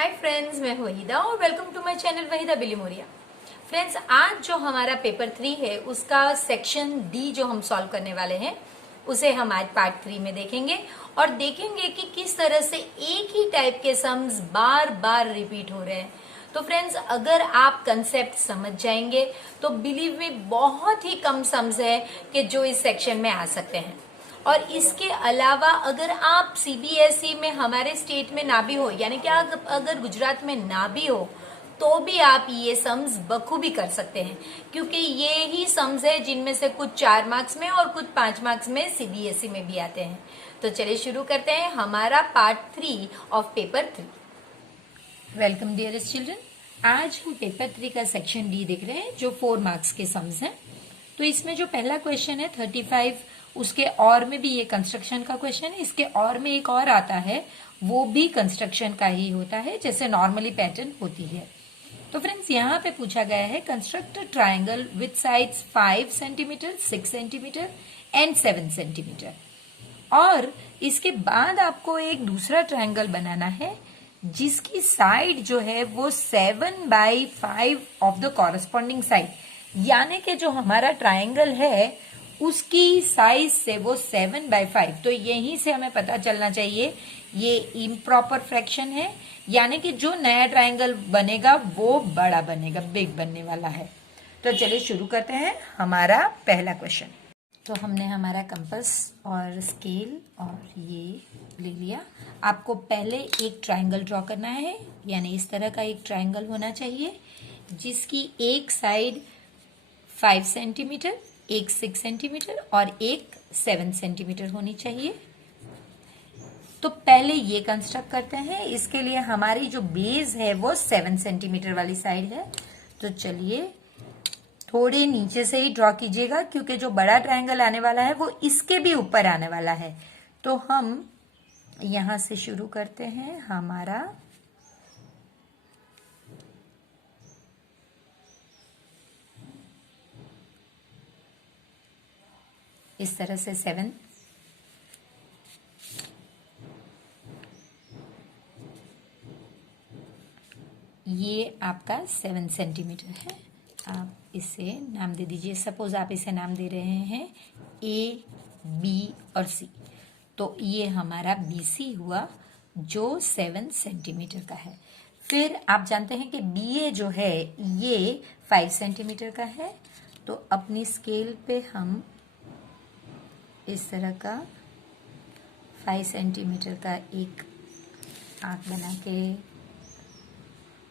Hi friends, मैं वहीदा और welcome to my channel Waheeda Bilimoria. Friends, आज जो हमारा पेपर 3 है उसका सेक्शन डी जो हम सॉल्व करने वाले हैं उसे हम आज पार्ट 3 में देखेंगे और देखेंगे कि किस तरह से एक ही टाइप के सम्स बार बार रिपीट हो रहे हैं। तो फ्रेंड्स, अगर आप कंसेप्ट समझ जाएंगे तो बिलीव में बहुत ही कम सम्स है कि जो इस सेक्शन में आ सकते हैं। और इसके अलावा अगर आप सीबीएसई में हमारे स्टेट में ना भी हो, यानी कि अगर गुजरात में ना भी हो, तो भी आप ये सम्स बखूबी कर सकते हैं, क्योंकि ये ही सम्स है जिनमें से कुछ 4 मार्क्स में और कुछ 5 मार्क्स में सीबीएसई में भी आते हैं। तो चलिए शुरू करते हैं हमारा part 3 of paper 3। Welcome dearest children. आज हम पेपर 3 का सेक्शन डी देख रहे हैं जो 4 मार्क्स के सम्स हैं। तो इसमें जो पहला क्वेश्चन है 35, उसके और में भी ये कंस्ट्रक्शन का क्वेश्चन है, इसके और में एक और आता है वो भी कंस्ट्रक्शन का ही होता है जैसे नॉर्मली पैटर्न होती है। तो फ्रेंड्स, यहाँ पे पूछा गया है construct a triangle with sides 5 centimetre, 6 centimetre and 7 centimetre. और इसके बाद आपको एक दूसरा ट्राइंगल बनाना है जिसकी साइड जो है वो 7/5 ऑफ द कॉरस्पॉन्डिंग साइड, यानी कि जो हमारा ट्राइंगल है उसकी साइज से वो 7/5। तो यहीं से हमें पता चलना चाहिए ये इम्प्रॉपर फ्रैक्शन है, यानी कि जो नया ट्राइंगल बनेगा वो बड़ा बनेगा, बिग बनने वाला है। तो चलिए शुरू करते हैं हमारा पहला क्वेश्चन। तो हमने हमारा कंपास और स्केल और ये ले लिया। आपको पहले एक ट्राइंगल ड्रॉ करना है, यानी इस तरह का एक ट्राइंगल होना चाहिए जिसकी एक साइड 5 सेंटीमीटर, एक 6 सेंटीमीटर और एक 7 सेंटीमीटर होनी चाहिए। तो पहले ये कंस्ट्रक्ट करते हैं। इसके लिए हमारी जो बेस है वो 7 सेंटीमीटर वाली साइड है। तो चलिए थोड़े नीचे से ही ड्रॉ कीजिएगा, क्योंकि जो बड़ा ट्रायंगल आने वाला है वो इसके भी ऊपर आने वाला है। तो हम यहां से शुरू करते हैं हमारा इस तरह से 7, ये आपका 7 सेंटीमीटर है। आप इसे नाम दे दीजिए। सपोज आप इसे नाम दे रहे हैं ए, बी और सी। तो ये हमारा BC हुआ जो 7 सेंटीमीटर का है। फिर आप जानते हैं कि BA जो है ये 5 सेंटीमीटर का है। तो अपनी स्केल पे हम इस तरह का 5 सेंटीमीटर का एक आंक बना के,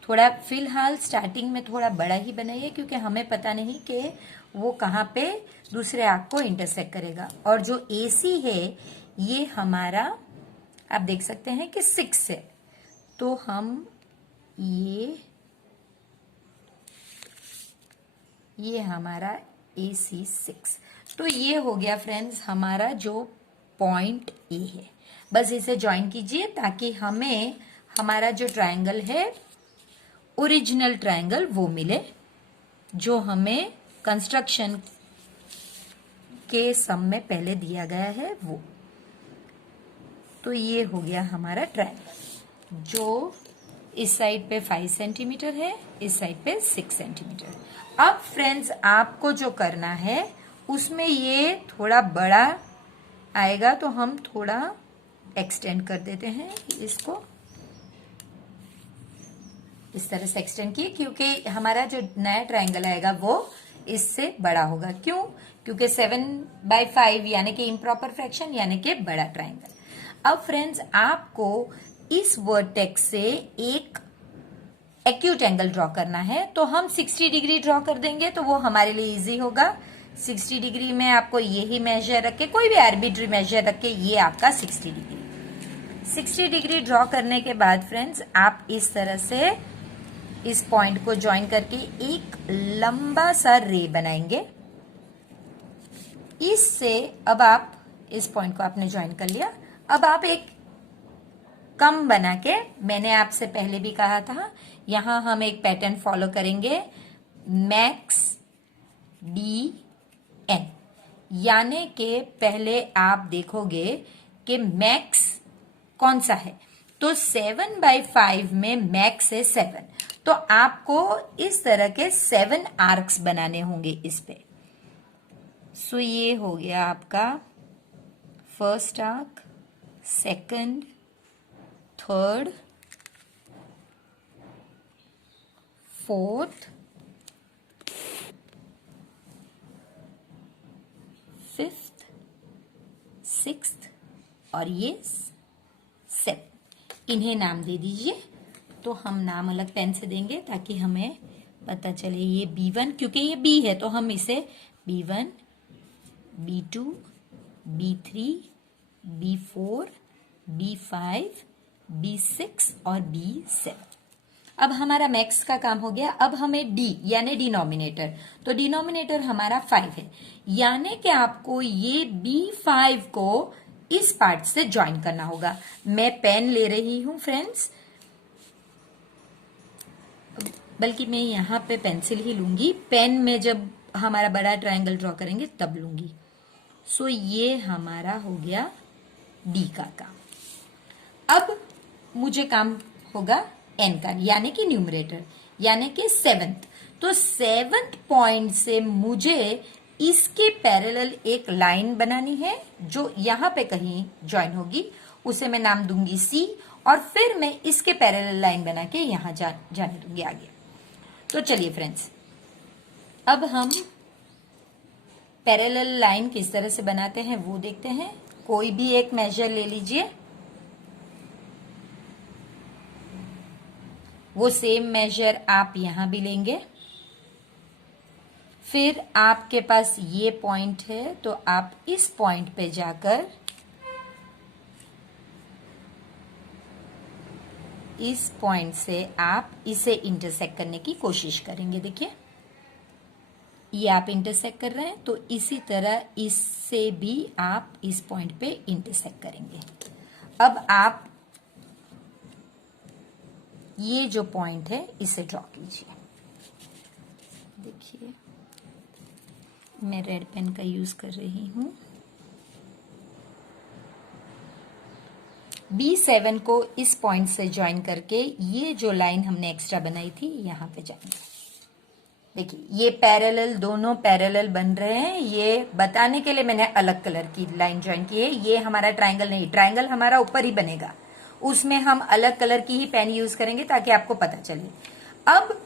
थोड़ा फिलहाल स्टार्टिंग में थोड़ा बड़ा ही बनाइए, क्योंकि हमें पता नहीं कि वो कहाँ पे दूसरे आंक को इंटरसेक्ट करेगा। और जो AC है ये हमारा आप देख सकते हैं कि 6 है। तो हम ये हमारा AC 6। तो ये हो गया फ्रेंड्स हमारा जो पॉइंट A है। बस इसे ज्वाइन कीजिए ताकि हमें हमारा जो ट्रायंगल है ओरिजिनल ट्रायंगल वो मिले जो हमें कंस्ट्रक्शन के सम में पहले दिया गया है वो। तो ये हो गया हमारा ट्रायंगल जो इस साइड पे 5 सेंटीमीटर है, इस साइड पे 6 सेंटीमीटर। अब फ्रेंड्स, आपको जो करना है उसमें ये थोड़ा बड़ा आएगा, तो हम थोड़ा एक्सटेंड कर देते हैं इसको। इस तरह से एक्सटेंड किए, क्योंकि हमारा जो नया ट्रायंगल आएगा वो इससे बड़ा होगा। क्यों? क्योंकि 7/5 यानी कि इम्प्रॉपर फ्रैक्शन, यानी कि बड़ा ट्रायंगल। अब फ्रेंड्स, आपको इस वर्टेक्स से एक एक्यूट एंगल ड्रॉ करना है। तो हम 60 डिग्री ड्रॉ कर देंगे तो वो हमारे लिए इजी होगा। 60 डिग्री में आपको यही मेजर रख के, कोई भी आर्बिट्री मेजर रख के, ये आपका 60 डिग्री ड्रॉ करने के बाद फ्रेंड्स, आप इस तरह से इस पॉइंट को ज्वाइन करके एक लंबा सा रे बनाएंगे। इससे अब आप इस पॉइंट को आपने ज्वाइन कर लिया। अब आप एक कम बना के, मैंने आपसे पहले भी कहा था, यहां हम एक पैटर्न फॉलो करेंगे, मैक्स DN, यानी कि पहले आप देखोगे कि मैक्स कौन सा है। तो 7/5 में मैक्स है 7, तो आपको इस तरह के 7 आर्क्स बनाने होंगे इस पे। सो ये हो गया आपका first arc, second, third, fourth, fifth, sixth और ये 7। इन्हें नाम दे दीजिए। तो हम नाम अलग पेन से देंगे ताकि हमें पता चले। ये B1, क्योंकि ये B है तो हम इसे B1, B2, B3, B4, B5, B6 और B7। अब हमारा मैक्स का काम हो गया। अब हमें D यानी डिनोमिनेटर, तो डिनोमिनेटर हमारा 5 है, यानी कि आपको ये B5 को इस पार्ट से ज्वाइन करना होगा। मैं पेन ले रही हूं फ्रेंड्स, बल्कि मैं यहाँ पे पेंसिल ही लूंगी। पेन में जब हमारा बड़ा ट्रायंगल ड्रॉ करेंगे तब लूंगी। सो ये हमारा हो गया डी का काम। अब मुझे काम होगा एन का, यानी कि न्यूमरेटर, यानी कि 7th। तो 7th पॉइंट से मुझे इसके पैरेलल एक लाइन बनानी है जो यहाँ पे कहीं ज्वाइन होगी, उसे मैं नाम दूंगी सी, और फिर मैं इसके पैरेलल लाइन बना के यहां जाने दूंगी आगे। तो चलिए फ्रेंड्स, अब हम पैरेलल लाइन किस तरह से बनाते हैं वो देखते हैं। कोई भी एक मेजर ले लीजिए, वो सेम मेजर आप यहां भी लेंगे। फिर आपके पास ये पॉइंट है तो आप इस पॉइंट पे जाकर इस पॉइंट से आप इसे इंटरसेक्ट करने की कोशिश करेंगे। देखिए ये आप इंटरसेक्ट कर रहे हैं, तो इसी तरह इससे भी आप इस पॉइंट पे इंटरसेक्ट करेंगे। अब आप ये जो पॉइंट है इसे ड्रॉ कीजिए। देखिए मैं रेड पेन का यूज कर रही हूं। B7 को इस पॉइंट से ज्वाइन करके ये जो लाइन हमने एक्स्ट्रा बनाई थी यहां पे जाएंगे। देखिए ये पैरेलल, दोनों पैरेलल बन रहे हैं। ये बताने के लिए मैंने अलग कलर की लाइन ज्वाइन की है। ये हमारा ट्रायंगल नहीं, ट्रायंगल हमारा ऊपर ही बनेगा, उसमें हम अलग कलर की ही पेन यूज करेंगे ताकि आपको पता चले। अब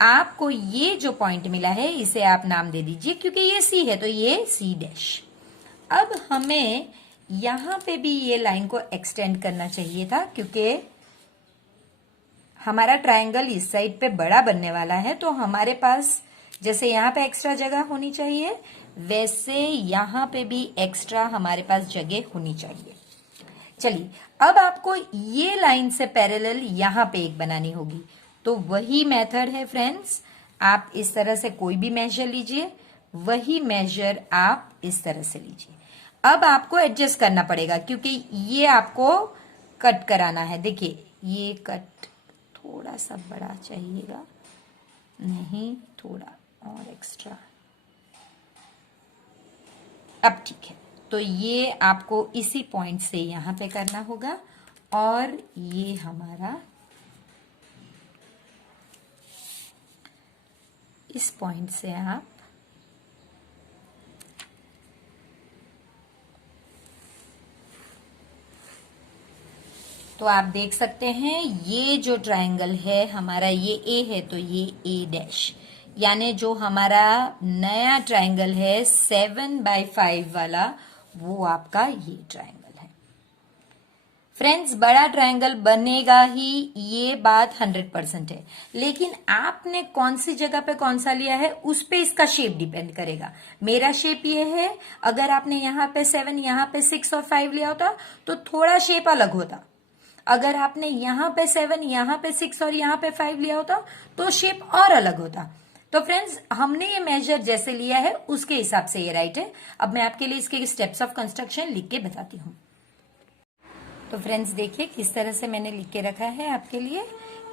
आपको ये जो पॉइंट मिला है इसे आप नाम दे दीजिए, क्योंकि ये सी है तो ये सी डैश। अब हमें यहां पे भी ये लाइन को एक्सटेंड करना चाहिए था, क्योंकि हमारा ट्रायंगल इस साइड पे बड़ा बनने वाला है, तो हमारे पास जैसे यहां पे एक्स्ट्रा जगह होनी चाहिए वैसे यहां पे भी एक्स्ट्रा हमारे पास जगह होनी चाहिए। चलिए अब आपको ये लाइन से पैरेलल यहां पे एक बनानी होगी, तो वही मेथड है फ्रेंड्स। आप इस तरह से कोई भी मेजर लीजिए, वही मेजर आप इस तरह से लीजिए। अब आपको एडजस्ट करना पड़ेगा क्योंकि ये आपको कट कराना है। देखिए ये कट थोड़ा सा बड़ा चाहिएगा, नहीं थोड़ा और एक्स्ट्रा। अब ठीक है, तो ये आपको इसी पॉइंट से यहां पे करना होगा, और ये हमारा इस पॉइंट से आप तो आप देख सकते हैं ये जो ट्रायंगल है हमारा, ये ए है तो ये ए डैश, यानी जो हमारा नया ट्रायंगल है 7/5 वाला, वो आपका ये ट्रायंगल है। फ्रेंड्स बड़ा ट्रायंगल बनेगा ही, ये बात 100% है, लेकिन आपने कौन सी जगह पे कौन सा लिया है उस पे इसका शेप डिपेंड करेगा। मेरा शेप ये है, अगर आपने यहाँ पे 7 यहाँ पे 6 और 5 लिया होता तो थोड़ा शेप अलग होता। अगर आपने यहाँ पे 7 यहाँ पे 6 और यहाँ पे 5 लिया होता तो शेप और अलग होता। तो फ्रेंड्स हमने ये मेजर जैसे लिया है उसके हिसाब से ये राइट है। अब मैं आपके लिए इसके स्टेप्स ऑफ कंस्ट्रक्शन लिख के बताती हूँ। तो फ्रेंड्स देखिए किस तरह से मैंने लिख के रखा है आपके लिए,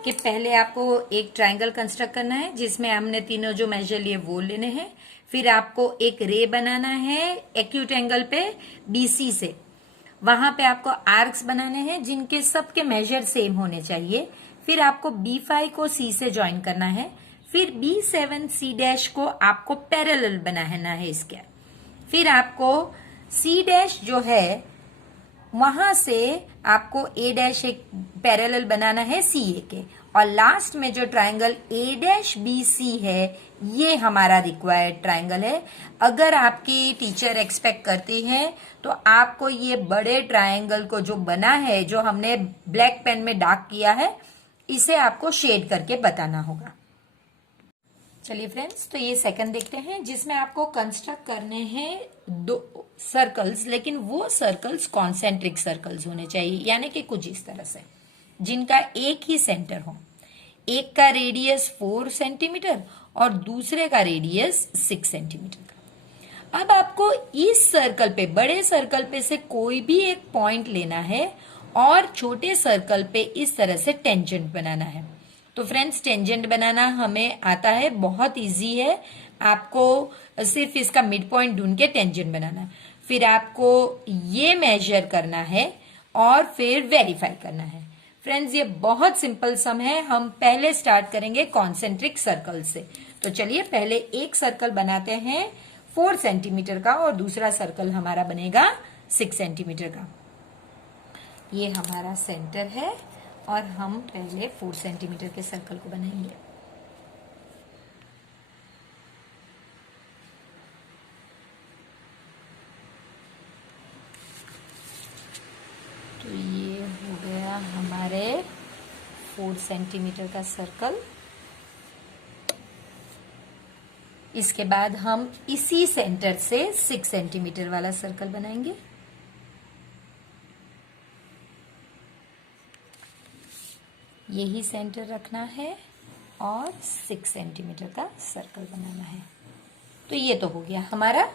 कि पहले आपको एक ट्रायंगल कंस्ट्रक्ट करना है जिसमें हमने तीनों जो मेजर लिए वो लेने हैं। फिर आपको एक रे बनाना है एक्यूट एंगल पे BC से, वहां पे आपको आर्क्स बनाने हैं जिनके सबके मेजर सेम होने चाहिए। फिर आपको B5 को C से ज्वाइन करना है। फिर B7 C' को आपको पैरेलल बनाना है इसके। फिर आपको C' जो है वहां से आपको A' एक पैरेलल बनाना है CA के, और लास्ट में जो ट्रायंगल A'BC है ये हमारा रिक्वायर्ड ट्रायंगल है। अगर आपकी टीचर एक्सपेक्ट करती है तो आपको ये बड़े ट्रायंगल को जो बना है, जो हमने ब्लैक पेन में डार्क किया है, इसे आपको शेड करके बताना होगा। चलिए फ्रेंड्स, तो ये सेकंड देखते हैं जिसमें आपको कंस्ट्रक्ट करने हैं 2 सर्कल्स, लेकिन वो सर्कल्स कॉन्सेंट्रिक सर्कल्स होने चाहिए, यानी कि कुछ इस तरह से जिनका एक ही सेंटर हो। एक का रेडियस 4 सेंटीमीटर और दूसरे का रेडियस 6 सेंटीमीटर का। अब आपको इस सर्कल पे, बड़े सर्कल पे से कोई भी एक पॉइंट लेना है और छोटे सर्कल पे इस तरह से टेंजेंट बनाना है। तो फ्रेंड्स, टेंजेंट बनाना हमें आता है, बहुत इजी है। आपको सिर्फ इसका मिड पॉइंट ढूंढ के टेंजेंट बनाना है। फिर आपको ये मेजर करना है और फिर वेरीफाई करना है। फ्रेंड्स, ये बहुत सिंपल सम है। हम पहले स्टार्ट करेंगे कॉन्सेंट्रिक सर्कल से। तो चलिए पहले एक सर्कल बनाते हैं 4 सेंटीमीटर का और दूसरा सर्कल हमारा बनेगा 6 सेंटीमीटर का। ये हमारा सेंटर है और हम पहले 4 सेंटीमीटर के सर्कल को बनाएंगे। तो ये हो गया हमारे 4 सेंटीमीटर का सर्कल। इसके बाद हम इसी सेंटर से 6 सेंटीमीटर वाला सर्कल बनाएंगे। यही सेंटर रखना है और 6 सेंटीमीटर का सर्कल बनाना है। तो ये तो हो गया हमारा,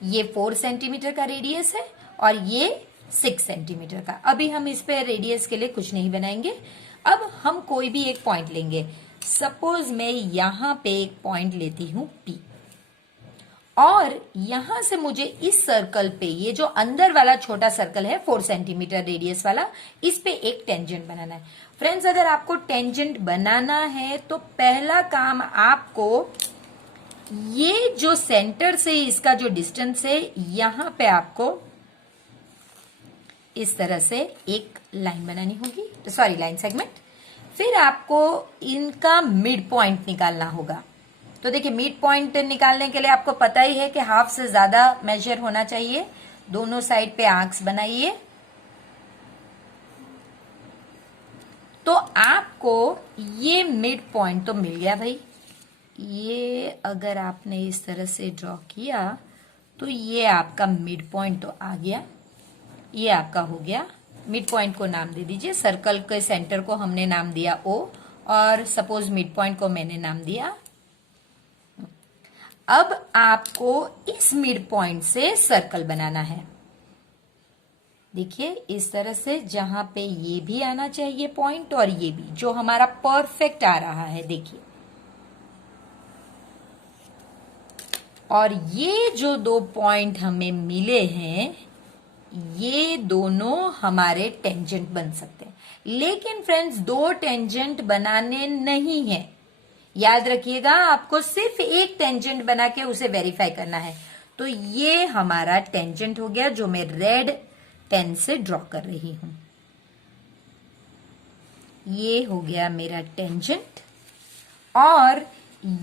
ये 4 सेंटीमीटर का रेडियस है और ये 6 सेंटीमीटर का। अभी हम इस पे रेडियस के लिए कुछ नहीं बनाएंगे। अब हम कोई भी एक पॉइंट लेंगे। सपोज मैं यहां पे एक पॉइंट लेती हूं P, और यहां से मुझे इस सर्कल पे, ये जो अंदर वाला छोटा सर्कल है 4 सेंटीमीटर रेडियस वाला, इस पे एक टेंजेंट बनाना है। फ्रेंड्स, अगर आपको टेंजेंट बनाना है तो पहला काम आपको ये जो सेंटर से इसका जो डिस्टेंस है, यहां पे आपको इस तरह से एक लाइन बनानी होगी, सॉरी लाइन सेगमेंट। फिर आपको इनका मिड पॉइंट निकालना होगा। तो देखिए, मिड पॉइंट निकालने के लिए आपको पता ही है कि हाफ से ज्यादा मेजर होना चाहिए। दोनों साइड पे आर्क्स बनाइए। तो आपको ये मिड पॉइंट तो मिल गया भाई। ये अगर आपने इस तरह से ड्रॉ किया तो ये आपका मिड पॉइंट तो आ गया। ये आपका हो गया। मिड पॉइंट को नाम दे दीजिए। सर्कल के सेंटर को हमने नाम दिया O, और सपोज मिड पॉइंट को मैंने नाम दिया। अब आपको इस मिड पॉइंट से सर्कल बनाना है। देखिए, इस तरह से जहां पे ये भी आना चाहिए पॉइंट और ये भी, जो हमारा परफेक्ट आ रहा है, देखिए। और ये जो 2 पॉइंट हमें मिले हैं, ये दोनों हमारे टेंजेंट बन सकते हैं। लेकिन फ्रेंड्स, 2 टेंजेंट बनाने नहीं है। याद रखिएगा, आपको सिर्फ एक टेंजेंट बना के उसे वेरीफाई करना है। तो ये हमारा टेंजेंट हो गया, जो मैं रेड पेन से ड्रॉ कर रही हूं। ये हो गया मेरा टेंजेंट, और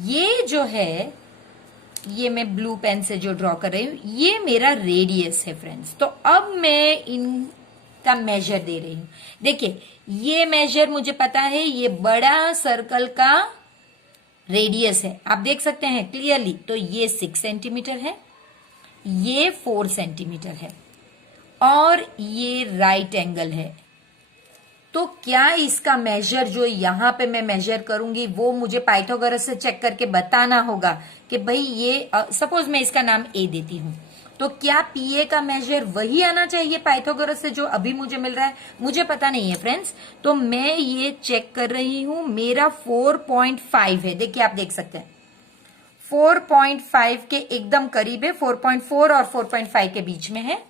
ये जो है, ये मैं ब्लू पेन से जो ड्रॉ कर रही हूं, ये मेरा रेडियस है फ्रेंड्स। तो अब मैं इनका मेजर दे रही हूं। देखिए, ये मेजर मुझे पता है, ये बड़ा सर्कल का रेडियस है, आप देख सकते हैं क्लियरली। तो ये 6 सेंटीमीटर है, ये 4 सेंटीमीटर है, और ये राइट एंगल है। तो क्या इसका मेजर जो यहां पे मैं मेजर करूंगी, वो मुझे पाइथागोरस से चेक करके बताना होगा कि भाई ये, सपोज मैं इसका नाम A देती हूं, तो क्या PA का मेजर वही आना चाहिए पाइथागोरस से जो अभी मुझे मिल रहा है? मुझे पता नहीं है फ्रेंड्स। तो मैं ये चेक कर रही हूं, मेरा 4.5 है। देखिए, आप देख सकते हैं 4.5 के एकदम करीब है, 4.4 और 4.5 के बीच में है।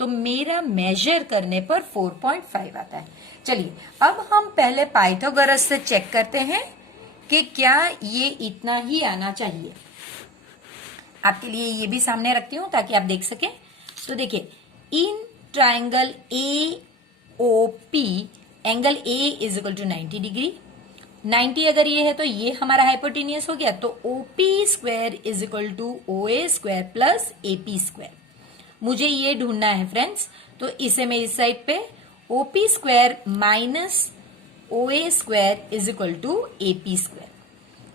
तो मेरा मेजर करने पर 4.5 आता है। चलिए अब हम पहले पाइथागोरस से चेक करते हैं कि क्या ये इतना ही आना चाहिए। आपके लिए ये भी सामने रखती हूं ताकि आप देख सकें। तो देखिए, in triangle A O P angle A is equal to 90 degree. 90 अगर ये है तो ये हमारा हाइपोटेनियस हो गया, तो OP square is equal to O A square plus AP square. मुझे ये ढूंढना है फ्रेंड्स, तो इसे मैं इस साइड पे OP square minus O A square is equal to AP square.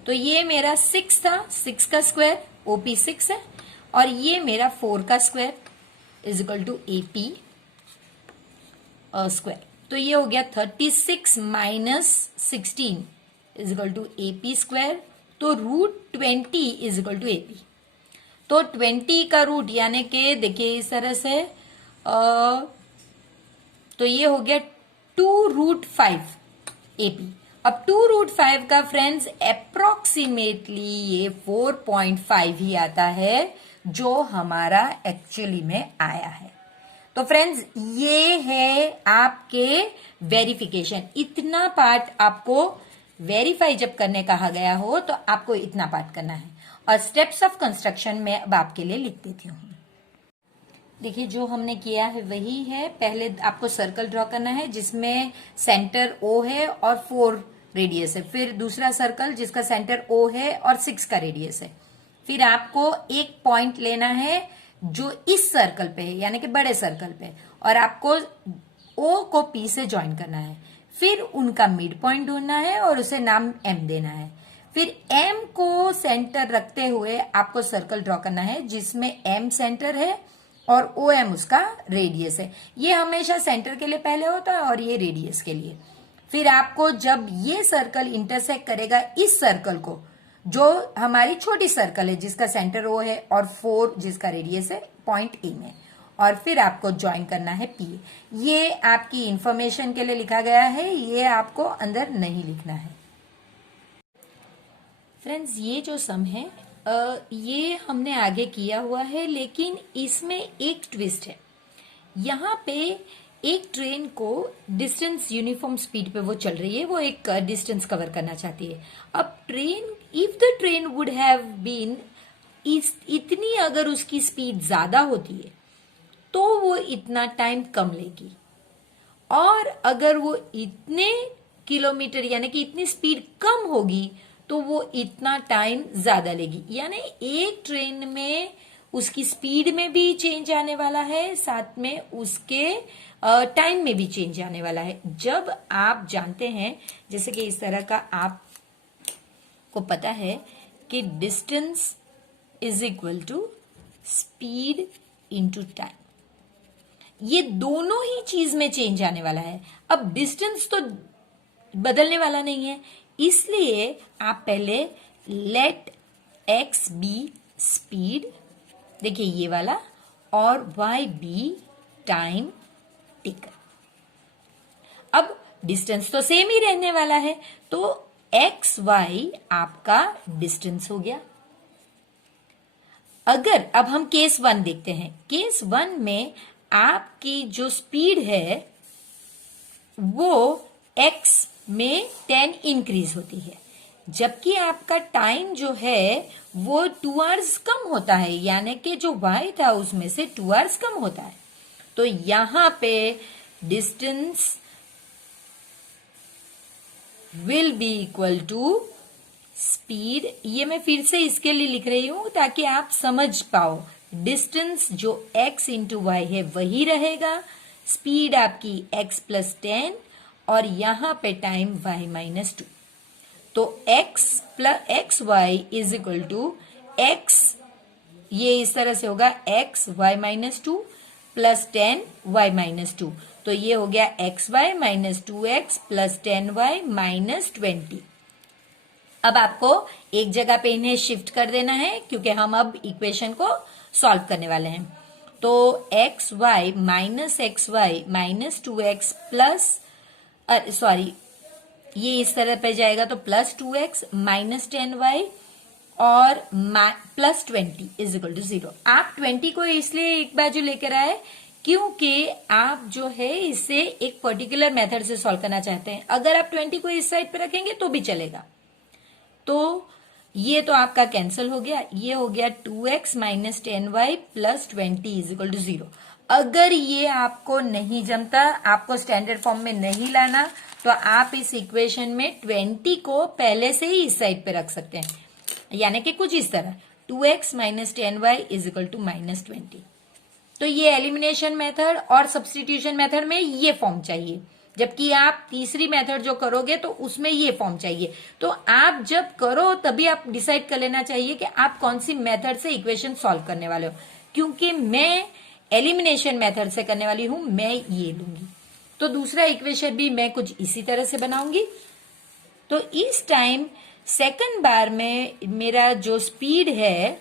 तो ये मेरा 6 था, 6 का स्क्वायर ओपी 6 है, और ये मेरा 4 का square is equal to AP square. तो ये हो गया 36 minus 16 is equal to AP square. तो √20 इज इक्वल टू एपी। तो 20 का रूट यानी कि देखिए इस तरह से तो ये हो गया 2√5 एपी। अब 2√5 का फ्रेंड्स अप्रोक्सीमेटली ये 4.5 ही आता है, जो हमारा एक्चुअली में आया है। तो फ्रेंड्स ये है आपके वेरिफिकेशन। इतना पार्ट आपको वेरीफाई जब करने कहा गया हो तो आपको इतना पार्ट करना है। और स्टेप्स ऑफ कंस्ट्रक्शन में अब आपके लिए लिख देती हूँ। देखिए जो हमने किया है वही है। पहले आपको सर्कल ड्रॉ करना है जिसमें सेंटर O है और 4 रेडियस है। फिर दूसरा सर्कल जिसका सेंटर O है और 6 का रेडियस है। फिर आपको एक पॉइंट लेना है जो इस सर्कल पे है, यानी कि बड़े सर्कल पे, और आपको O को P से ज्वाइन करना है। फिर उनका मिड पॉइंट ढूंढना है और उसे नाम M देना है। फिर M को सेंटर रखते हुए आपको सर्कल ड्रॉ करना है जिसमें M सेंटर है और OM उसका रेडियस है। ये हमेशा सेंटर के लिए पहले होता है और ये रेडियस के लिए। फिर आपको जब ये सर्कल इंटरसेक्ट करेगा इस सर्कल को, जो हमारी छोटी सर्कल है जिसका सेंटर O है और 4 जिसका रेडियस है पॉइंट E में, और फिर आपको ज्वाइन करना है P। ये आपकी इंफॉर्मेशन के लिए लिखा गया है, ये आपको अंदर नहीं लिखना है। फ्रेंड्स ये जो सम है ये हमने आगे किया हुआ है, लेकिन इसमें एक ट्विस्ट है। यहाँ पे एक ट्रेन को डिस्टेंस यूनिफॉर्म स्पीड पे वो चल रही है, वो एक डिस्टेंस कवर करना चाहती है। अब train, if the train would have been इतनी, अगर उसकी स्पीड ज्यादा होती है तो वो इतना टाइम कम लेगी, और अगर वो इतने किलोमीटर यानी कि इतनी स्पीड कम होगी तो वो इतना टाइम ज्यादा लेगी। यानी एक ट्रेन में उसकी स्पीड में भी चेंज आने वाला है, साथ में उसके टाइम में भी चेंज आने वाला है। जब आप जानते हैं, जैसे कि इस तरह का आपको पता है कि distance is equal to speed into time, ये दोनों ही चीज में चेंज आने वाला है। अब डिस्टेंस तो बदलने वाला नहीं है, इसलिए आप पहले लेट x बी स्पीड, देखिए ये वाला, और y बी टाइम टेकन। अब डिस्टेंस तो सेम ही रहने वाला है, तो x y आपका डिस्टेंस हो गया। अगर अब हम केस 1 देखते हैं, केस 1 में आपकी जो स्पीड है वो x में 10 इंक्रीज होती है, जबकि आपका टाइम जो है वो 2 आवर्स कम होता है, यानी कि जो y था उसमें से 2 आवर्स कम होता है। तो यहां पे distance will be equal to speed. ये मैं फिर से इसके लिए लिख रही हूं ताकि आप समझ पाओ। डिस्टेंस जो x इंटू वाई है वही रहेगा, स्पीड आपकी x प्लस 10, और यहां पे टाइम y माइनस 2। तो x y is equal to x, ये इस तरह से होगा x y minus 2 plus 10 y minus 2। तो ये हो गया x y minus 2x plus 10y minus 20। अब आपको एक जगह पे इन्हें शिफ्ट कर देना है क्योंकि हम अब इक्वेशन को सॉल्व करने वाले हैं। तो x y minus x y minus 2x plus, sorry ये इस तरह पे जाएगा तो प्लस 2x माइनस 10y और प्लस 20 इज इक्वल टू 0। आप 20 को इसलिए एक बाजू लेकर आए क्योंकि आप जो है इसे एक पर्टिकुलर मेथड से सॉल्व करना चाहते हैं। अगर आप 20 को इस साइड पे रखेंगे तो भी चलेगा। तो ये तो आपका कैंसिल हो गया, ये हो गया 2x minus 10y plus 20 is equal to 0। अगर ये आपको नहीं जमता, आपको स्टैंडर्ड फॉर्म में नहीं लाना, तो आप इस इक्वेशन में 20 को पहले से ही इस साइड पे रख सकते हैं, यानी कि कुछ इस तरह 2x minus 10y is equal to minus 20। तो ये एलिमिनेशन मेथड और सब्स्टिट्यूशन मेथड में ये फॉर्म चाहिए, जबकि आप तीसरी मेथड जो करोगे तो उसमें ये फॉर्म चाहिए। तो आप जब करो तभी आप डिसाइड कर लेना चाहिए कि आप कौन सी मेथड से इक्वेशन सॉल्व करने वाले हो। क्योंकि मैं एलिमिनेशन मेथड से करने वाली हूं, मैं ये लूंगी। तो दूसरा इक्वेशन भी मैं कुछ इसी तरह से बनाऊंगी। तो इस टाइम सेकंड बार में मेरा जो स्पीड है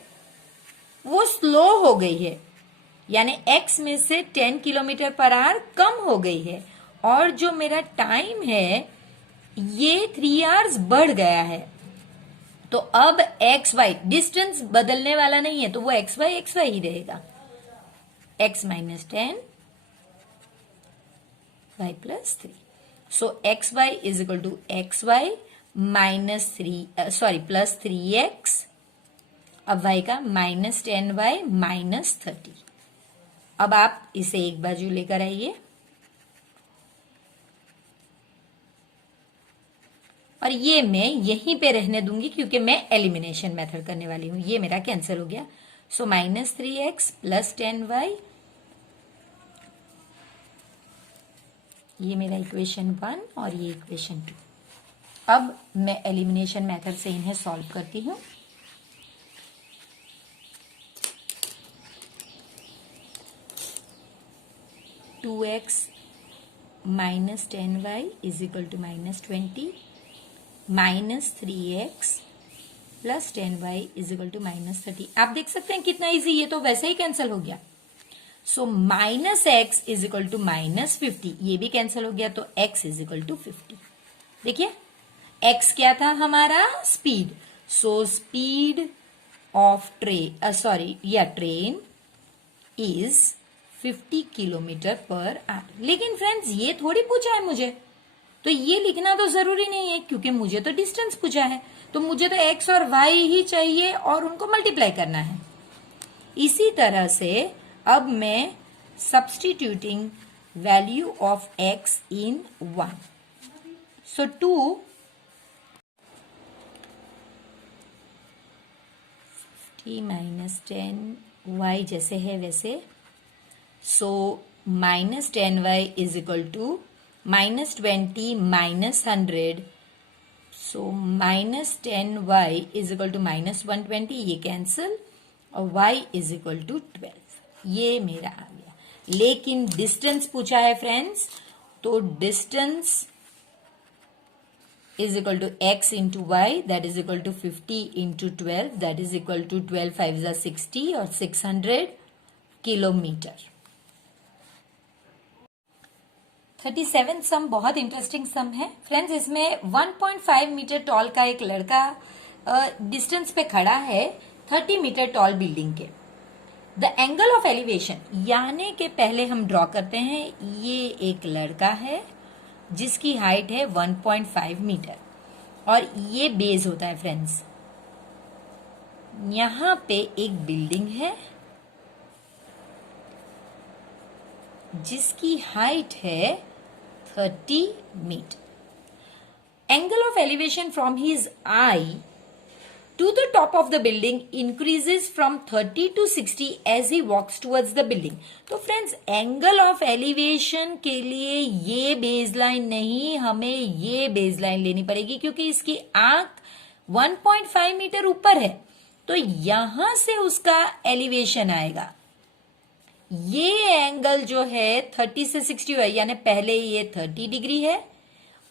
वो स्लो हो गई है, यानी x में से 10 किलोमीटर पर आवर कम हो गई है, और जो मेरा टाइम है ये 3 आवर्स बढ़ गया है। तो अब एक्स वाई डिस्टेंस बदलने वाला नहीं है, तो वो एक्स वाई ही रहेगा, x minus 10 y plus 3। So x y is equal to x y minus plus 3x, अब y का माइनस 10y माइनस 30। अब आप इसे एक बाजू लेकर आइए, और ये मैं यहीं पे रहने दूंगी क्योंकि मैं एलिमिनेशन मेथड करने वाली हूं। ये मेरा कैंसिल हो गया। So minus 3x plus 10y, ये मेरा इक्वेशन 1 और ये इक्वेशन 2। अब मैं एलिमिनेशन मेथड से इन्हें सॉल्व करती हूं। Two x minus 10y is equal to minus 20, minus 3x plus 10y is equal to minus 30। आप देख सकते हैं कितना इजी, ये तो वैसे ही कैंसिल हो गया। So minus x is equal to minus 50, ये भी कैंसिल हो गया, तो x इज इक्वल टू 50। देखिए x क्या था हमारा, speed. So speed of train is 50 kilometre per hour. लेकिन फ्रेंड्स ये थोड़ी पूछा है मुझे, तो ये लिखना तो जरूरी नहीं है क्योंकि मुझे तो डिस्टेंस पूछा है, तो मुझे तो x और y ही चाहिए और उनको मल्टीप्लाई करना है। इसी तरह से अब मैं substituting value of x in 1, so 2 50 minus 10y जैसे है वैसे। So minus 10y is equal to minus 20 minus 100, so minus 10y is equal to minus 120, ये कैंसिल, और y इज इक्वल टू 12। ये मेरा आ गया। लेकिन डिस्टेंस पूछा है फ्रेंड्स, तो distance is equal to x into y, that is equal to 50 into 12, that is equal to 12 5 जा 60 और 600 किलोमीटर। 37 सम बहुत इंटरेस्टिंग सम है फ्रेंड्स। इसमें 1.5 मीटर टॉल का एक लड़का डिस्टेंस पे खड़ा है 30 मीटर टॉल बिल्डिंग के। द एंगल ऑफ एलिवेशन, यानी कि पहले हम ड्रॉ करते हैं, ये एक लड़का है जिसकी हाइट है 1.5 मीटर और ये बेस होता है फ्रेंड्स। यहां पे एक बिल्डिंग है जिसकी हाइट है 30 metre. Angle of elevation from his eye to the top of the building increases from 30 to 60 as he walks towards the building। तो फ्रेंड्स एंगल ऑफ एलिवेशन के लिए ये बेसलाइन नहीं, हमें ये बेसलाइन लेनी पड़ेगी क्योंकि इसकी आंख 1.5 मीटर ऊपर है, तो यहां से उसका एलिवेशन आएगा। ये एंगल जो है 30 से 60 है, यानी पहले ये 30 डिग्री है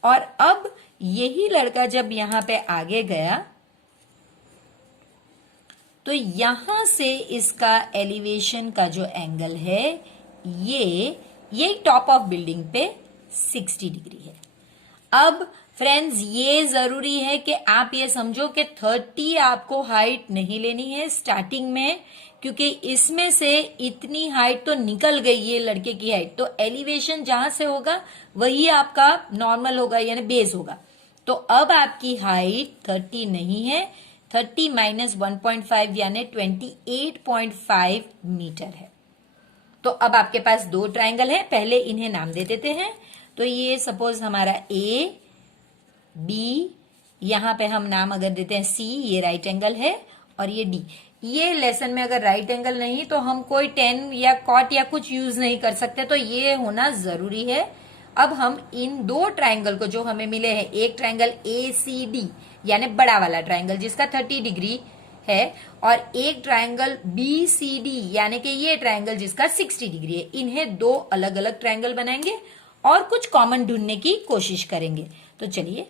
और अब यही लड़का जब यहां पे आगे गया तो यहां से इसका एलिवेशन का जो एंगल है ये टॉप ऑफ बिल्डिंग पे 60 डिग्री है। अब फ्रेंड्स ये जरूरी है कि आप ये समझो कि 30 आपको हाइट नहीं लेनी है स्टार्टिंग में, क्योंकि इसमें से इतनी हाइट तो निकल गई है लड़के की हाइट, तो एलिवेशन जहां से होगा वही आपका नॉर्मल होगा यानी बेस होगा। तो अब आपकी हाइट 30 नहीं है, 30 माइनस 1.5 यानी 28.5 मीटर है। तो अब आपके पास दो ट्रायंगल है, पहले इन्हें नाम दे देते हैं। तो ये सपोज हमारा ए बी, यहां पे हम नाम अगर देते हैं सी, ये राइट एंगल है, और ये डी। ये लेसन में अगर राइट एंगल नहीं तो हम कोई टेन या कॉट या कुछ यूज नहीं कर सकते, तो ये होना जरूरी है। अब हम इन दो ट्रायंगल को जो हमें मिले हैं, एक ट्रायंगल ए सी डी यानी बड़ा वाला ट्रायंगल जिसका 30 डिग्री है, और एक ट्रायंगल बी सी डी यानी कि ये ट्रायंगल जिसका 60 डिग्री है, इन्हें दो अलग अलग ट्रायंगल बनाएंगे और कुछ कॉमन ढूंढने की कोशिश करेंगे। तो चलिए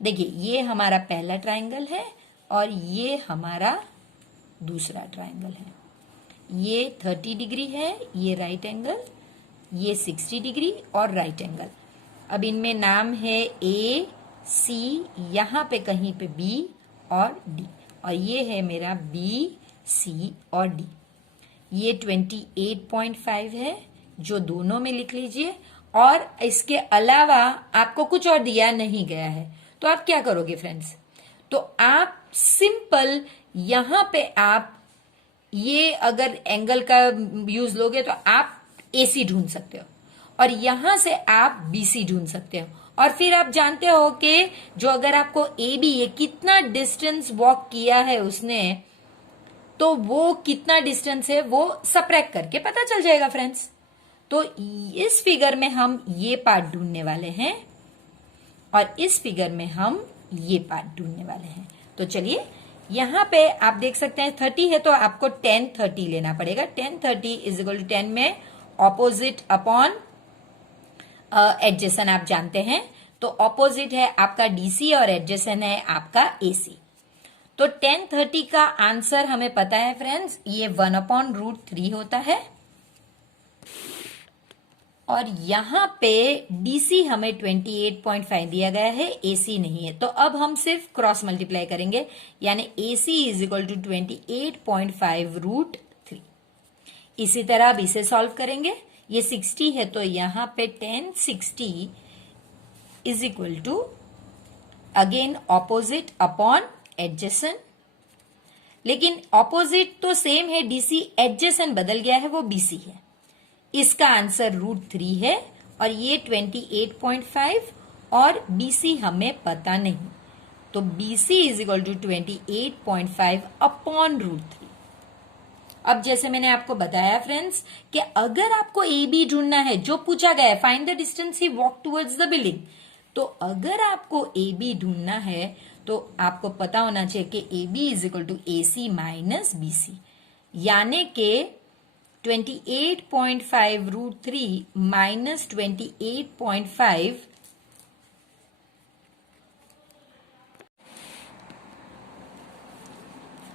देखिए, ये हमारा पहला ट्रायंगल है और ये हमारा दूसरा ट्रायंगल है। ये 30 डिग्री है, ये राइट एंगल, ये 60 डिग्री और राइट एंगल। अब इनमें नाम है ए सी, यहां पे कहीं पे बी और डी, और ये है मेरा बी सी और डी। ये 28.5 है जो दोनों में लिख लीजिए, और इसके अलावा आपको कुछ और दिया नहीं गया है। तो आप क्या करोगे फ्रेंड्स, तो आप सिंपल यहां पे आप ये अगर एंगल का यूज लोगे तो आप एसी ढूंढ सकते हो, और यहां से आप बीसी ढूंढ सकते हो। और फिर आप जानते हो कि जो अगर आपको ए बी ये कितना डिस्टेंस वॉक किया है उसने, तो वो कितना डिस्टेंस है वो सब्ट्रैक्ट करके पता चल जाएगा फ्रेंड्स। तो इस फिगर में हम ये पार्ट ढूंढने वाले हैं और इस फिगर में हम ये पार्ट ढूंढने वाले हैं। तो चलिए, यहां पे आप देख सकते हैं 30 है तो आपको 10 30 लेना पड़ेगा। 10 30 इज इक्वल टू 10 में ऑपोजिट अपॉन एडजेसेंट आप जानते हैं, तो ऑपोजिट है आपका डीसी और एडजेसेंट है आपका एसी। तो 10 30 का आंसर हमें पता है फ्रेंड्स, ये 1/√3 होता है, और यहां पे डीसी हमें 28.5 दिया गया है, एसी नहीं है। तो अब हम सिर्फ क्रॉस मल्टीप्लाई करेंगे, यानी एसी इज इक्वल टू 28.5√3। इसी तरह अब इसे सॉल्व करेंगे। ये 60 है तो यहां पे 10 60 is equal to again opposite upon adjacent, लेकिन ऑपोजिट तो सेम है डीसी, एडजेसेंट बदल गया है, वो बीसी है। इसका आंसर √3 है, और ये 28.5 और बीसी हमें पता नहीं, तो BC is equal to 28.5 upon √3। अब जैसे मैंने आपको बताया फ्रेंड्स कि अगर आपको ए बी ढूंढना है, जो पूछा गया है find the distance he walk towards the building, तो अगर आपको ए बी ढूंढना है तो आपको पता होना चाहिए कि A B is equal to A C minus B C, यानी कि 28.5√3 माइनस 28.5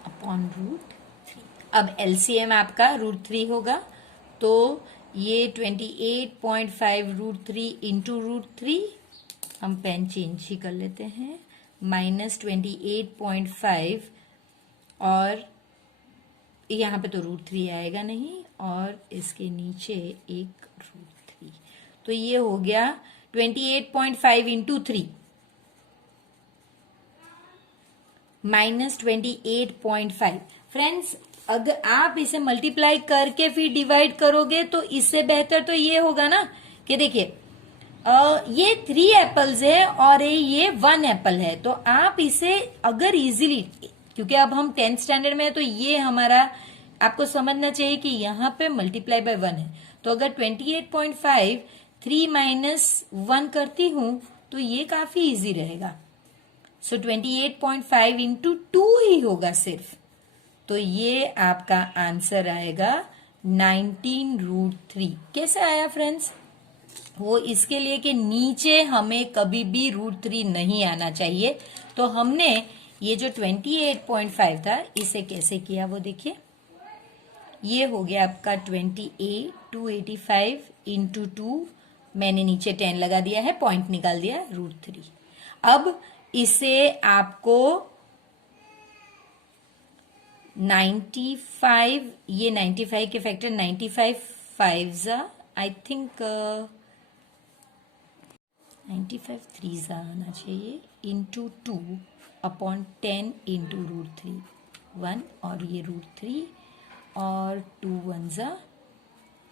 अपॉन √3। अब एलसीएम आपका √3 होगा, तो ये 28.5√3 इंटू √3, हम पेन चेंज ही कर लेते हैं, माइनस 28.5, और यहाँ पे तो √3 आएगा नहीं, और इसके नीचे एक √3, तो ये हो गया 28.5 इंटू 3 माइनस 28.5। फ्रेंड्स अगर आप इसे मल्टीप्लाई करके फिर डिवाइड करोगे तो इससे बेहतर तो ये होगा ना कि देखिए ये 3 एप्पल्स है और ये 1 एप्पल है, तो आप इसे अगर इजीली, क्योंकि अब हम 10th स्टैंडर्ड में है तो ये हमारा आपको समझना चाहिए कि यहाँ पे मल्टीप्लाई बाय 1 है, तो अगर 28.5 3 माइनस 1 करती हूं तो ये काफी इजी रहेगा। सो 28.5 इंटू 2 ही होगा सिर्फ, तो ये आपका आंसर आएगा 19√3। कैसे आया फ्रेंड्स, वो इसके लिए कि नीचे हमें कभी भी √3 नहीं आना चाहिए। तो हमने ये जो 28.5 था इसे कैसे किया वो देखिए, ये हो गया आपका 285 इंटू 2, मैंने नीचे 10 लगा दिया है, पॉइंट निकाल दिया √3। अब इसे आपको 95, ये 95 के फैक्टर 95 5 आई थिंक 95 3 आना चाहिए इंटू 2 अपॉन 10 इंटू √3 1 और ये √3 और 2 1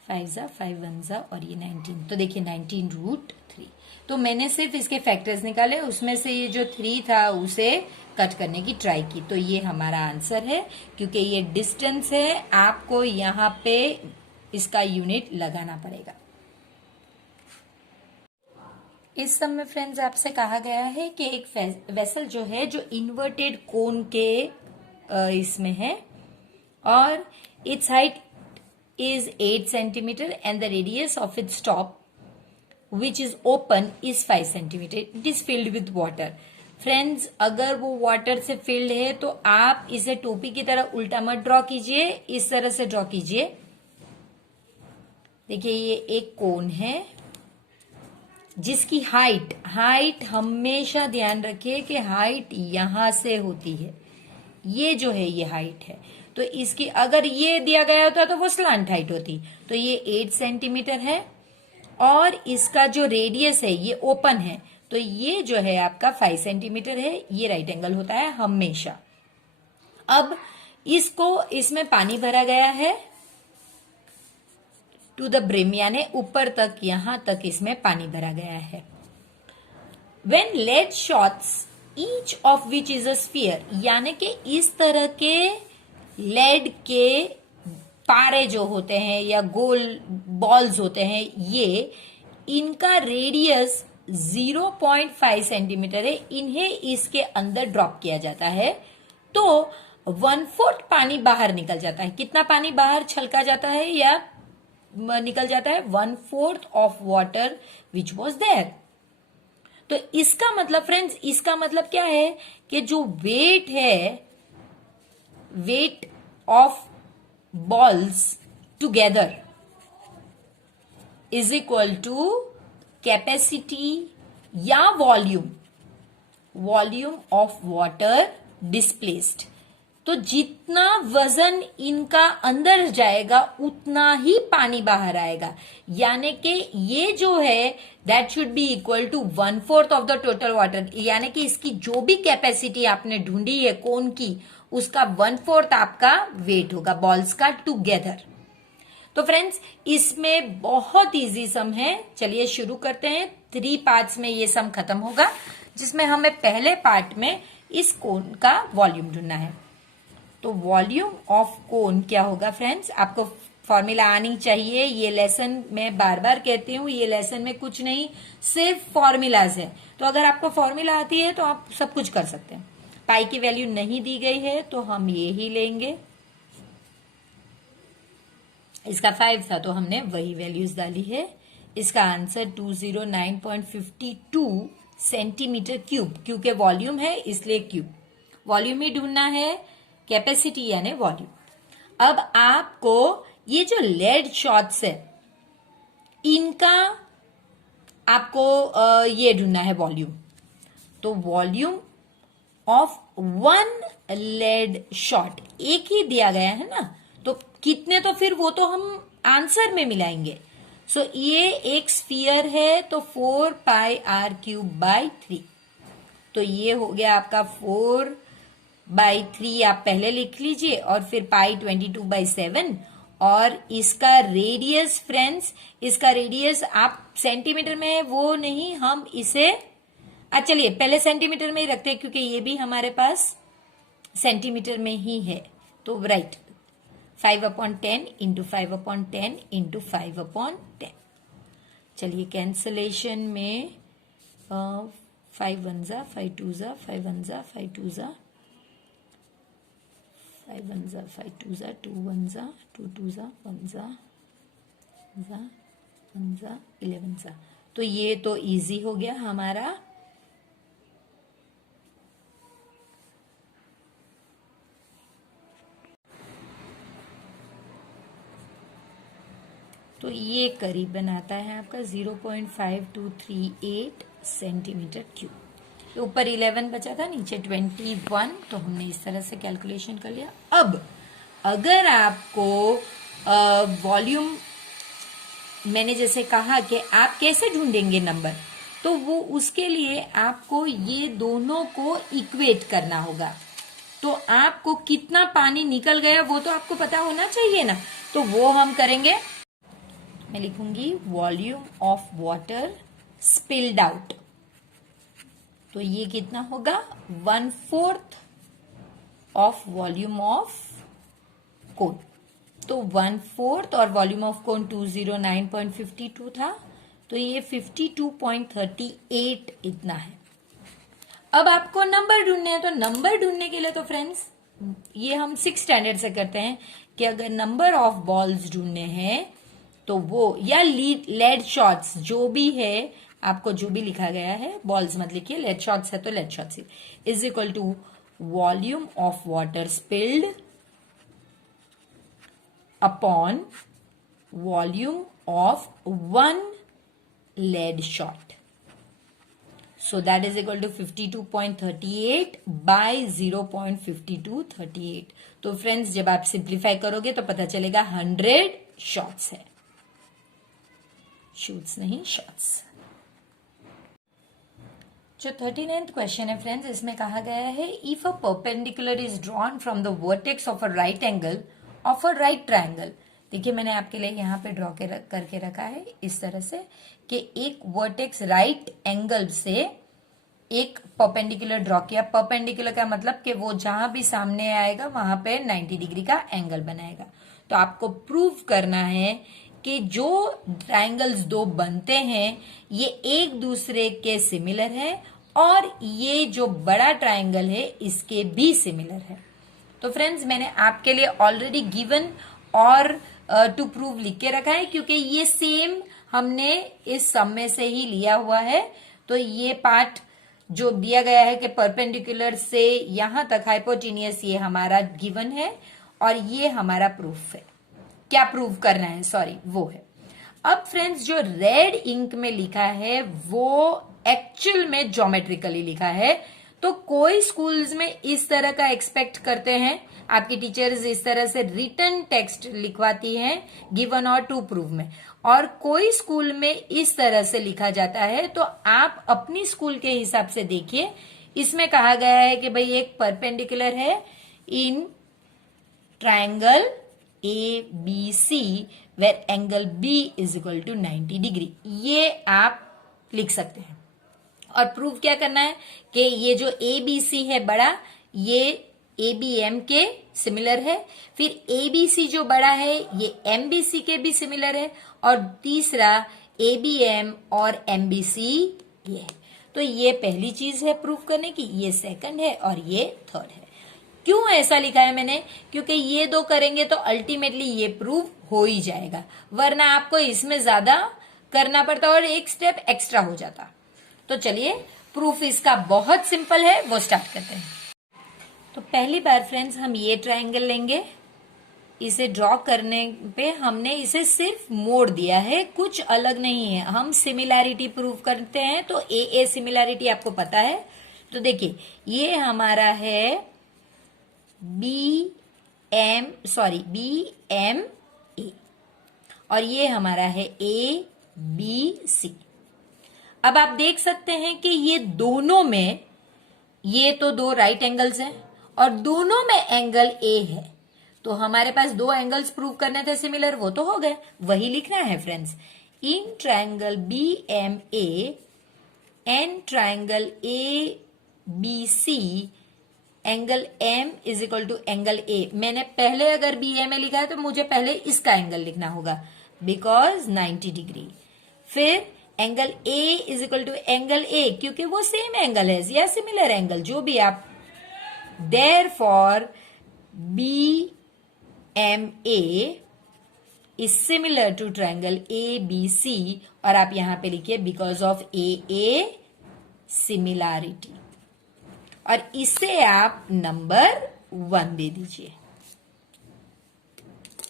5 5 1 और ये 19, तो देखिए 19√3। तो मैंने सिर्फ इसके फैक्टर्स निकाले, उसमें से ये जो 3 था उसे कट करने की ट्राई की, तो ये हमारा आंसर है। क्योंकि ये डिस्टेंस है, आपको यहाँ पे इसका यूनिट लगाना पड़ेगा। इस सब में फ्रेंड्स आपसे कहा गया है कि एक वेसल जो है जो इन्वर्टेड कोन के इसमें है और it's height is 8 centimeter and the radius of its top which is open is 5 centimeter. It is filled with water. Friends, अगर वो वाटर से फिल्ड है तो आप इसे टोपी की तरह उल्टा मत ड्रॉ कीजिए, इस तरह से ड्रॉ कीजिए। देखिए ये एक कोन है जिसकी हाइट हमेशा ध्यान रखिए कि हाइट यहां से होती है, ये जो है ये हाइट है। तो इसकी अगर ये दिया गया होता तो वो स्लांट हाइट होती। तो ये 8 सेंटीमीटर है और इसका जो रेडियस है ये ओपन है, तो ये जो है आपका 5 सेंटीमीटर है। ये राइट एंगल होता है हमेशा। अब इसमें पानी भरा गया है टू द ब्रिम, यानी ऊपर तक, यहां तक इसमें पानी भरा गया है। When lead shots each of which is a sphere, यानी कि इस तरह के लेड के पारे जो होते हैं या गोल बॉल्स होते हैं, ये इनका रेडियस 0.5 सेंटीमीटर है, इन्हें इसके अंदर ड्रॉप किया जाता है तो 1/4 पानी बाहर निकल जाता है। कितना पानी बाहर छलका जाता है या निकल जाता है? 1/4 of water which was there. तो इसका मतलब फ्रेंड्स, इसका मतलब क्या है कि जो वेट है, weight of balls together is equal to capacity या वॉल्यूम ऑफ वाटर डिस्प्लेस्ड। तो जितना वजन इनका अंदर जाएगा उतना ही पानी बाहर आएगा, यानी कि ये जो है that should be equal to 1/4 of the total water, यानी कि इसकी जो भी कैपेसिटी आपने ढूंढी है कोन की, उसका 1/4 आपका वेट होगा बॉल्स का टुगेदर। तो फ्रेंड्स, इसमें बहुत इजी सम है। चलिए शुरू करते हैं। 3 पार्ट्स में ये सम खत्म होगा, जिसमें हमें पहले पार्ट में इस कोन का वॉल्यूम ढूंढना है। तो वॉल्यूम ऑफ कोन क्या होगा फ्रेंड्स? आपको फॉर्मूला आनी चाहिए। ये लेसन मैं बार बार कहती हूँ, ये लेसन में कुछ नहीं, सिर्फ फॉर्मूलाज है। तो अगर आपको फॉर्मूला आती है तो आप सब कुछ कर सकते हैं। पाई की वैल्यू नहीं दी गई है तो हम ये ही लेंगे। इसका 5 था तो हमने वही वैल्यूज डाली है। इसका आंसर 209.52 सेंटीमीटर क्यूब, क्योंकि वॉल्यूम है इसलिए क्यूब। वॉल्यूम ही ढूंढना है, कैपेसिटी यानी वॉल्यूम। अब आपको ये जो लेड शॉट्स है इनका आपको ये ढूंढना है वॉल्यूम। तो वॉल्यूम ऑफ 1 लेड शॉट, एक ही दिया गया है ना, तो कितने, तो फिर वो तो हम आंसर में मिलाएंगे। सो ये एक स्फीयर है तो 4πr³ 3। तो ये हो गया आपका 4/3, आप पहले लिख लीजिए, और फिर पाई 22/7। और इसका रेडियस फ्रेंड्स, इसका रेडियस आप सेंटीमीटर में है वो नहीं, हम इसे चलिए पहले सेंटीमीटर में ही रखते हैं क्योंकि ये भी हमारे पास सेंटीमीटर में ही है। तो राइट 5/10 इंटू 5/10 इंटू 5/10। चलिए कैंसलेशन में 5 1 5 2 5 1 5 2 5 1 5 2 2 1 2 2 1 1 11। तो ये तो इजी हो गया हमारा। तो ये करीबन आता है आपका 0.5238 सेंटीमीटर क्यूब। ऊपर 11 बचा था, नीचे 21, तो हमने इस तरह से कैलकुलेशन कर लिया। अब अगर आपको वॉल्यूम, मैंने जैसे कहा कि आप कैसे ढूंढेंगे नंबर, तो वो उसके लिए आपको ये दोनों को इक्वेट करना होगा। तो आपको कितना पानी निकल गया वो तो आपको पता होना चाहिए ना, तो वो हम करेंगे। मैं लिखूंगी volume of water spilled out, तो ये कितना होगा 1/4 ऑफ वॉल्यूम ऑफ कोन। तो 1/4 और वॉल्यूम ऑफ कोन 209.52 था, तो ये 52.38 इतना है। अब आपको नंबर ढूंढने हैं, तो नंबर ढूंढने के लिए तो फ्रेंड्स ये हम 6 स्टैंडर्ड से करते हैं कि अगर नंबर ऑफ बॉल्स ढूंढने हैं तो वो, या लेड शॉट्स जो भी है, आपको जो भी लिखा गया है, बॉल्स मत लिखिए, लेड शॉट्स है तो lead shots is equal to volume of water spilled upon volume of 1 lead shot. So that is equal to 52.38 by 0.5238. तो फ्रेंड्स जब आप सिंप्लीफाई करोगे तो पता चलेगा 100 शॉट्स है, शूट्स नहीं शॉट्स। जो 39th क्वेश्चन है फ्रेंड्स, इसमें कहा गया है if a perpendicular is drawn from the vertex of a right angle of a right triangle. देखिए मैंने आपके लिए यहाँ पे ड्रॉ करके रखा है इस तरह से कि एक वर्टेक्स राइट एंगल से एक परपेंडिकुलर ड्रॉ किया। परपेंडिकुलर का मतलब कि वो जहां भी सामने आएगा वहां पे 90 डिग्री का एंगल बनाएगा। तो आपको प्रूव करना है कि जो ट्रायंगल्स दो बनते हैं ये एक दूसरे के सिमिलर है और ये जो बड़ा ट्रायंगल है इसके भी सिमिलर है। तो फ्रेंड्स मैंने आपके लिए ऑलरेडी गिवन और टू प्रूव लिख के रखा है, क्योंकि ये सेम हमने इस सम में से ही लिया हुआ है। तो ये पार्ट जो दिया गया है कि परपेंडिकुलर से यहां तक हाइपोटेनियस, ये हमारा गिवन है और ये हमारा प्रूफ है। क्या प्रूव करना है, सॉरी, वो है। अब फ्रेंड्स जो रेड इंक में लिखा है वो एक्चुअल में ज्योमेट्रिकली लिखा है। तो कोई स्कूल्स में इस तरह का एक्सपेक्ट करते हैं, आपकी टीचर्स इस तरह से रिटन टेक्स्ट लिखवाती हैं गिवन और टू प्रूव में, और कोई स्कूल में इस तरह से लिखा जाता है। तो आप अपनी स्कूल के हिसाब से देखिए। इसमें कहा गया है कि भाई एक परपेंडिकुलर है in triangle ABC where angle B is equal to 90 degree, ये आप लिख सकते हैं। और प्रूव क्या करना है कि ये जो ABC है बड़ा, ये ABM के सिमिलर है, फिर ABC जो बड़ा है ये MBC के भी सिमिलर है, और तीसरा ABM और MBC ये है। तो ये पहली चीज है प्रूव करने की, ये सेकंड है और ये थर्ड है। क्यों ऐसा लिखा है मैंने, क्योंकि ये दो करेंगे तो अल्टीमेटली ये प्रूव हो ही जाएगा, वरना आपको इसमें ज्यादा करना पड़ता और एक स्टेप एक्स्ट्रा हो जाता। तो चलिए प्रूफ इसका बहुत सिंपल है, वो स्टार्ट करते हैं। तो पहली बार फ्रेंड्स हम ये ट्रायंगल लेंगे, इसे ड्रॉ करने पे हमने इसे सिर्फ मोड़ दिया है, कुछ अलग नहीं है। हम सिमिलैरिटी प्रूव करते हैं, तो ए सिमिलैरिटी आपको पता है। तो देखिए ये हमारा है BM A और ये हमारा है ABC। अब आप देख सकते हैं कि ये दोनों में, ये तो दो राइट एंगल्स हैं और दोनों में एंगल A है। तो हमारे पास दो एंगल्स प्रूव करने थे सिमिलर, वो तो हो गए, वही लिखना है friends. In triangle BMA and triangle ABC angle M is equal to angle A। मैंने पहले अगर BMA लिखा है तो मुझे पहले इसका एंगल लिखना होगा, बिकॉज 90 डिग्री। फिर angle A is equal to angle A, क्योंकि वो सेम एंगल है या सिमिलर एंगल जो भी आप। Therefore BMA is similar to triangle ABC, और आप यहां पे लिखिए बिकॉज ऑफ AA सिमिलैरिटी, और इसे आप नंबर 1 दे दीजिए।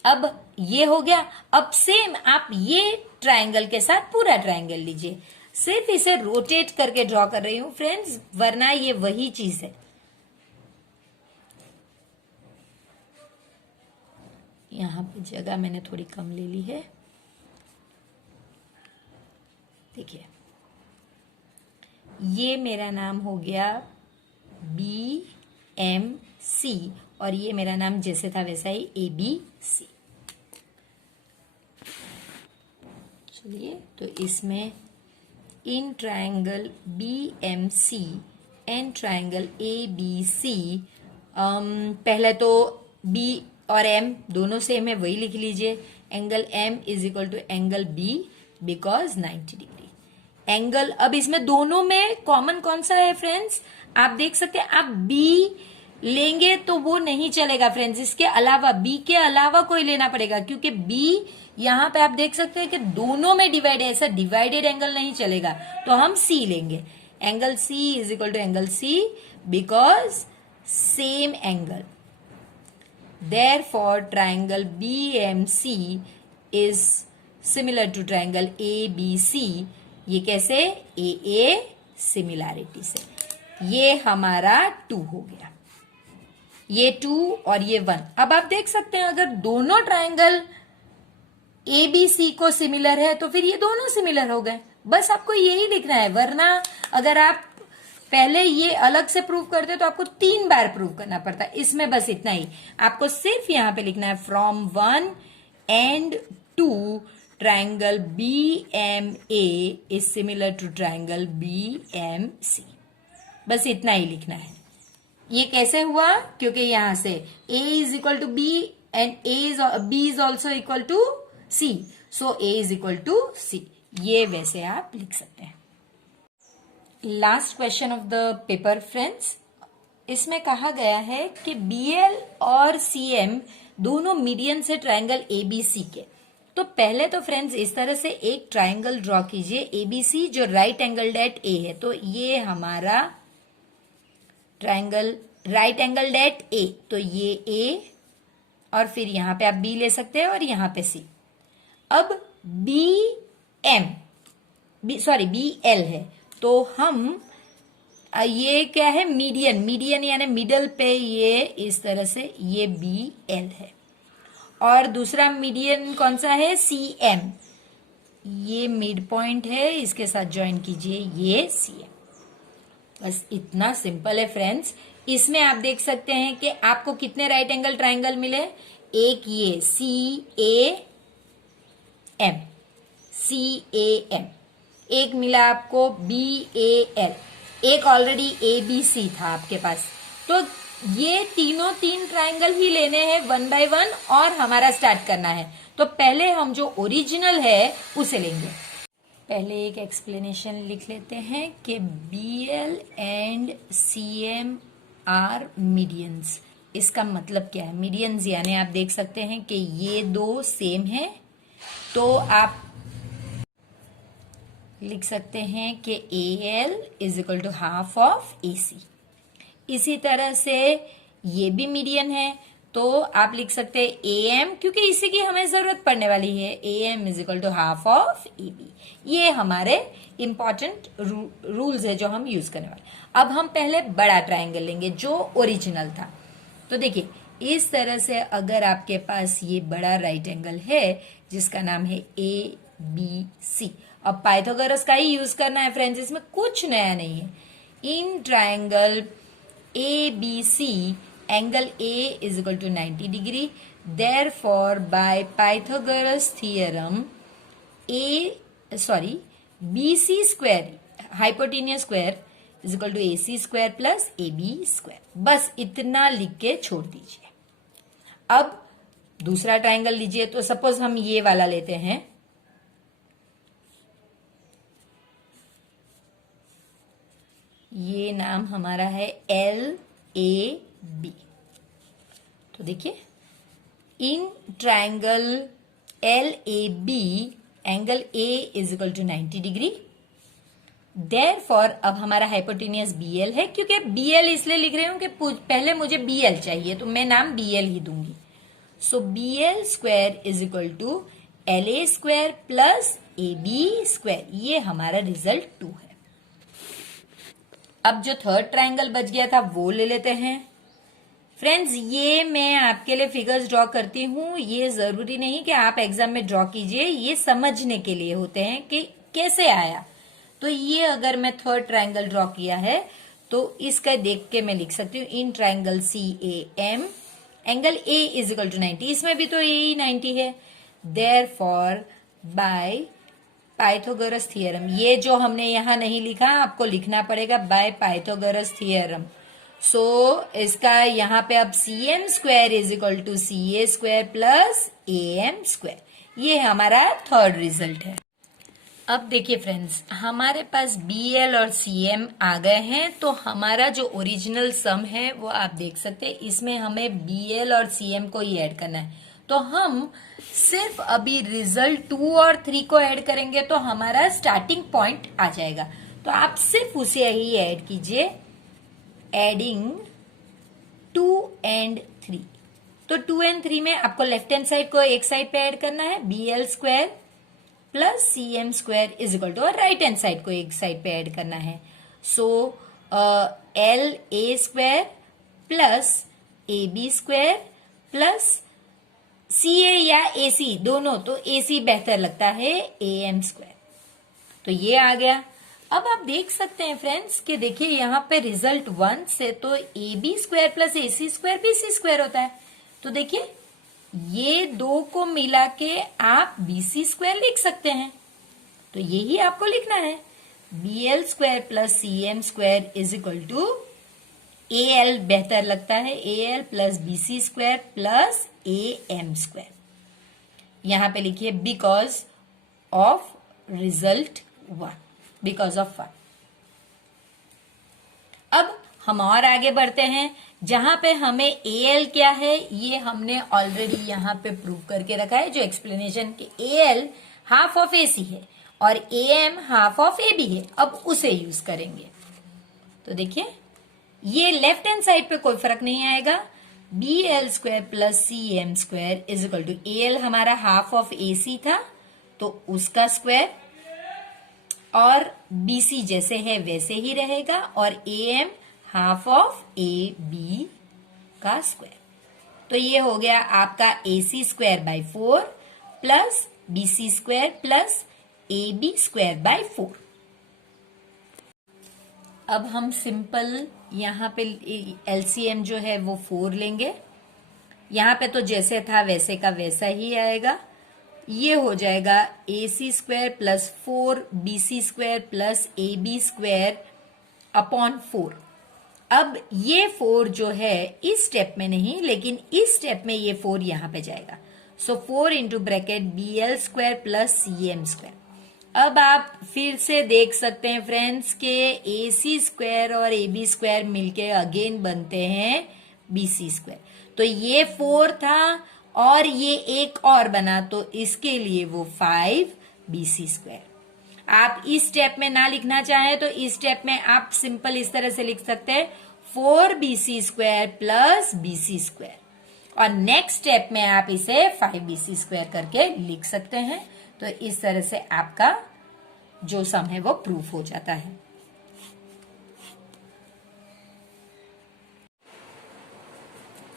अब ये हो गया। अब सेम आप ये ट्रायंगल के साथ पूरा ट्रायंगल लीजिए। सिर्फ इसे रोटेट करके ड्रॉ कर रही हूं फ्रेंड्स, वरना ये वही चीज है। यहां पे जगह मैंने थोड़ी कम ले ली है। देखिए, ये मेरा नाम हो गया BMC और ये मेरा नाम जैसे था वैसा ही ABC। चलिए, तो इसमें in triangle BMC and triangle ABC, पहले तो B और M दोनों सेम है, वही लिख लीजिए। Angle M is equal to angle B because 90 degree. Angle, अब इसमें दोनों में कॉमन कौन सा है फ्रेंड्स? आप देख सकते हैं, आप B लेंगे तो वो नहीं चलेगा फ्रेंड्स, इसके अलावा B के अलावा कोई लेना पड़ेगा, क्योंकि B यहां पे आप देख सकते हैं कि दोनों में डिवाइड है, ऐसा डिवाइडेड एंगल नहीं चलेगा, तो हम C लेंगे। Angle C is equal to angle C because same angle. Therefore, triangle BMC is similar to triangle ABC। ये कैसे? AA सिमिलैरिटी से। ये हमारा 2 हो गया, ये 2 और ये 1। अब आप देख सकते हैं, अगर दोनों ट्रायंगल ABC को सिमिलर है तो फिर ये दोनों सिमिलर हो गए। बस आपको यही लिखना है, वरना अगर आप पहले ये अलग से प्रूव करते तो आपको 3 बार प्रूव करना पड़ता। इसमें बस इतना ही, आपको सिर्फ यहां पे लिखना है from 1 and 2 triangle BMA is similar to triangle BMC। बस इतना ही लिखना है। ये कैसे हुआ? क्योंकि यहां से A is equal to B and B is also equal to C, so A is equal to C। ये वैसे आप लिख सकते हैं। Last question of the paper friends, इसमें कहा गया है कि BL और CM दोनों मीडियन से ट्रायंगल ABC के। तो पहले तो फ्रेंड्स इस तरह से एक ट्रायंगल ड्रॉ कीजिए ABC जो राइट एंगल्ड एट A है। तो ये हमारा triangle right angled at A, तो ये A और फिर यहां पे आप B ले सकते हैं और यहां पे C। अब BL है, तो हम ये क्या है? मीडियन यानी मिडल पे ये इस तरह से ये BL है। और दूसरा मीडियन कौन सा है? CM, ये मिड पॉइंट है, इसके साथ ज्वाइन कीजिए ये CM। बस इतना सिंपल है फ्रेंड्स। इसमें आप देख सकते हैं कि आपको कितने राइट एंगल ट्रायंगल मिले? एक ये CAM, एक मिला आपको BAL, एक ऑलरेडी ABC था आपके पास। तो ये तीन ट्रायंगल ही लेने हैं 1 बाय 1 और हमारा स्टार्ट करना है। तो पहले हम जो ओरिजिनल है उसे लेंगे। पहले एक एक्सप्लेनेशन लिख लेते हैं कि BL and CM are medians. इसका मतलब क्या है? मीडियंस यानी आप देख सकते हैं कि ये दो सेम है, तो आप लिख सकते हैं कि AL is equal to half of AC। इसी तरह से ये भी मीडियन है, तो आप लिख सकते हैं AM, क्योंकि इसी की हमें जरूरत पड़ने वाली है, AM is equal to half of AB। ये हमारे इंपॉर्टेंट रूल्स है जो हम यूज करने वाले। अब हम पहले बड़ा ट्रायंगल लेंगे जो ओरिजिनल था। तो देखिए, इस तरह से अगर आपके पास ये बड़ा राइट एंगल है जिसका नाम है ABC, अब पाइथागोरस का ही यूज करना है फ्रेंड्स, इसमें कुछ नया नहीं है। In triangle ABC angle A is equal to 90 degree. Therefore by Pythagoras theorem BC square hypotenuse square is equal to AC square plus AB square. बस इतना लिख के छोड़ दीजिए। अब दूसरा ट्रायंगल लीजिए। तो सपोज हम ये वाला लेते हैं, ये नाम हमारा है LAB। तो देखिए, in triangle LAB angle A is equal to 90 degree. Therefore अब हमारा हाइपोटेन्यूस BL है, क्योंकि BL इसलिए लिख रही हूं कि पहले मुझे BL चाहिए, तो मैं नाम BL ही दूंगी। So BL square is equal to LA square plus AB²। ये हमारा रिजल्ट 2 है। अब जो थर्ड ट्रायंगल बच गया था वो ले लेते हैं। फ्रेंड्स, ये मैं आपके लिए फिगर्स ड्रॉ करती हूँ, ये जरूरी नहीं कि आप एग्जाम में ड्रॉ कीजिए, ये समझने के लिए होते हैं कि कैसे आया। तो ये अगर मैं थर्ड ट्रायंगल ड्रॉ किया है तो इसका देख के मैं लिख सकती हूँ in triangle CAM angle A is equal to 90। इसमें भी तो A 90 है। देयरफॉर बाय पाइथागोरस थियरम, ये जो हमने यहां नहीं लिखा आपको लिखना पड़ेगा बाय पाइथागोरस थियरम। सो इसका यहाँ पे अब CM² is equal to CA² plus AM²। ये हमारा थर्ड रिजल्ट है। अब देखिए फ्रेंड्स, हमारे पास BL और CM आ गए हैं, तो हमारा जो ओरिजिनल सम है वो आप देख सकते हैं। इसमें हमें BL और CM को ही ऐड करना है, तो हम सिर्फ अभी रिजल्ट 2 और 3 को ऐड करेंगे तो हमारा स्टार्टिंग पॉइंट आ जाएगा। तो आप सिर्फ उसे ही ऐड कीजिए, एडिंग 2 एंड 3। तो 2 एंड 3 में आपको लेफ्ट हैंड साइड को एक साइड पे ऐड करना है, BL² plus CM² is equal to, और राइट हैंड साइड को एक साइड पे ऐड करना है। So LA² plus AB² plus CA या AC दोनों, तो AC बेहतर लगता है, AM²। तो ये आ गया। अब आप देख सकते हैं फ्रेंड्स कि देखिए यहाँ पे रिजल्ट 1 से तो AB² प्लस AC² BC² होता है। तो देखिए ये दो को मिला के आप BC² लिख सकते हैं, तो यही आपको लिखना है। BL² plus CM² is equal to AL बेहतर लगता है, AL plus BC² plus AM²। यहां पे लिखिए because of result 1, because of 1। अब हम और आगे बढ़ते हैं, जहां पे हमें AL क्या है ये हमने ऑलरेडी यहां पे प्रूव करके रखा है, जो एक्सप्लेनेशन कि AL हाफ ऑफ AC है और AM हाफ ऑफ AB है। अब उसे यूज करेंगे। तो देखिए ये लेफ्ट हैंड साइड पे कोई फर्क नहीं आएगा। BL² plus CM² is equal to AL हमारा हाफ ऑफ AC था तो उसका स्क्वायर, और BC जैसे है वैसे ही रहेगा, और AM हाफ ऑफ AB का स्क्वायर। तो ये हो गया आपका AC² by 4 plus BC² plus AB² by 4। अब हम सिंपल यहाँ पे LCM जो है वो 4 लेंगे। यहाँ पे तो जैसे था वैसे का वैसा ही आएगा। ये हो जाएगा AC² plus 4 BC² plus AB² upon 4। अब ये 4 जो है इस स्टेप में नहीं, लेकिन इस स्टेप में ये 4 यहां पे जाएगा। सो 4 into bracket BL² plus CM²। अब आप फिर से देख सकते हैं फ्रेंड्स के AC² और AB² मिलके अगेन बनते हैं BC²। तो ये 4 था और ये एक और बना, तो इसके लिए वो 5 BC²। आप इस स्टेप में ना लिखना चाहें तो इस स्टेप में आप सिंपल इस तरह से लिख सकते हैं 4 BC² प्लस BC², और नेक्स्ट स्टेप में आप इसे 5 BC² करके लिख सकते हैं। तो इस तरह से आपका जो सम है वो प्रूफ हो जाता है।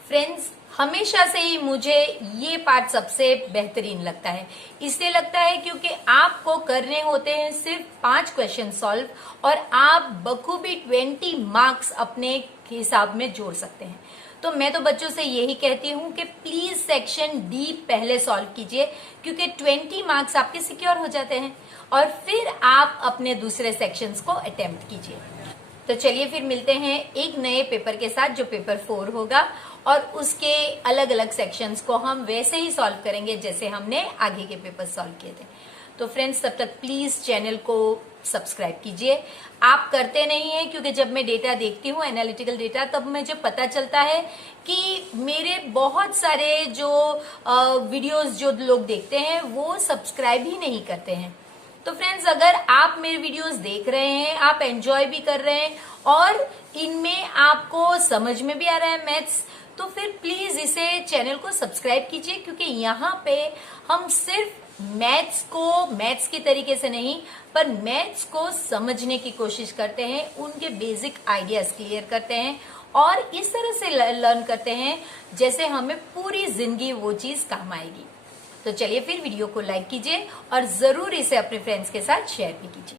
फ्रेंड्स, हमेशा से ही मुझे ये पार्ट सबसे बेहतरीन लगता है। इसलिए लगता है क्योंकि आपको करने होते हैं सिर्फ 5 क्वेश्चन सॉल्व, और आप बखूबी 20 मार्क्स अपने हिसाब में जोड़ सकते हैं। तो मैं तो बच्चों से यही कहती हूँ कि प्लीज सेक्शन डी पहले सॉल्व कीजिए, क्योंकि 20 मार्क्स आपके सिक्योर हो जाते हैं, और फिर आप अपने दूसरे सेक्शंस को अटेम्प्ट कीजिए। तो चलिए फिर मिलते हैं एक नए पेपर के साथ, जो पेपर 4 होगा, और उसके अलग अलग सेक्शंस को हम वैसे ही सॉल्व करेंगे जैसे हमने आगे के पेपर सॉल्व किए थे। तो फ्रेंड्स, तब तक प्लीज चैनल को सब्सक्राइब कीजिए। आप करते नहीं हैं, क्योंकि जब मैं डेटा देखती हूँ एनालिटिकल डेटा, तब मुझे पता चलता है कि मेरे बहुत सारे जो वीडियोस जो लोग देखते हैं वो सब्सक्राइब ही नहीं करते हैं। तो फ्रेंड्स, अगर आप मेरे वीडियोस देख रहे हैं, आप एंजॉय भी कर रहे हैं और इनमें आपको समझ में भी आ रहा है मैथ्स, तो फिर प्लीज इसे चैनल को सब्सक्राइब कीजिए, क्योंकि यहाँ पे हम सिर्फ मैथ्स को मैथ्स की तरीके से नहीं, पर मैथ्स को समझने की कोशिश करते हैं, उनके बेसिक आइडियाज क्लियर करते हैं और इस तरह से लर्न करते हैं जैसे हमें पूरी जिंदगी वो चीज काम आएगी। तो चलिए फिर वीडियो को लाइक कीजिए और जरूर इसे अपने फ्रेंड्स के साथ शेयर भी कीजिए।